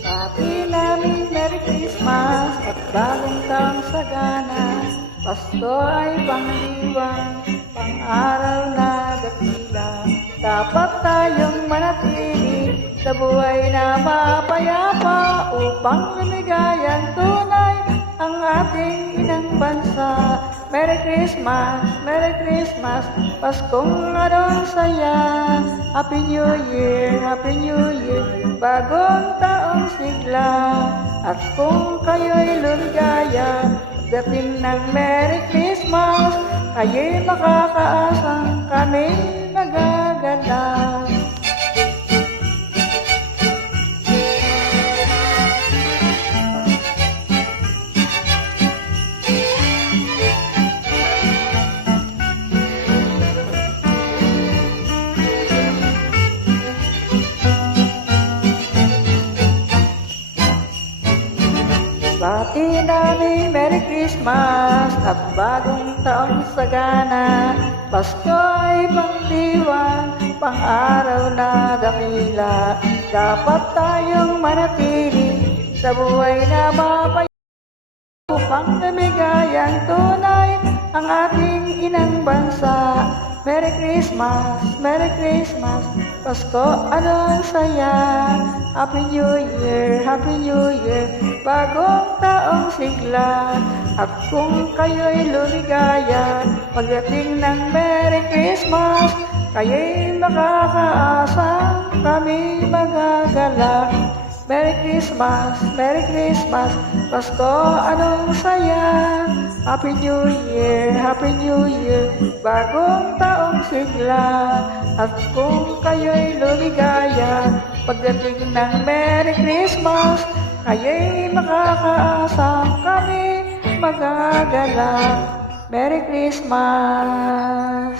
Happy namin Merry Christmas at bagong taong sagana. Pasko ay pangdiwang, pang-araw na dakila. Dapat tayong manatili sa buhay na mapayapa upang lumigayan tunay ang ating inang bansa. Merry Christmas, Merry Christmas, Paskong anong saya. Happy New Year, Happy New Year, bagong taong sigla. At kung kayo'y lumigaya, dating ng Merry Christmas, kayo'y makakaasang kami magagala. Bati namin Merry Christmas at bagong taong sagana. Pasko ay pangdiwang, pang-araw na dakila. Dapat tayong manatili sa buhay na mapayapa upang namigayang tunay ang ating inang bansa. Merry Christmas, Merry Christmas, Pasko anong saya. Happy New Year, Happy New Year, bagong taong sigla. At kung kayo'y lumigaya, pagdating ng Merry Christmas, kayo'y makakaasang kami magagalak. Merry Christmas, Merry Christmas, Pasko anong saya. Happy New Year, Happy New Year, bagong taong sigla. At kung kayo'y lumigaya, pagdating ng Merry Christmas, kayo'y makakaasang kami magagala. Merry Christmas!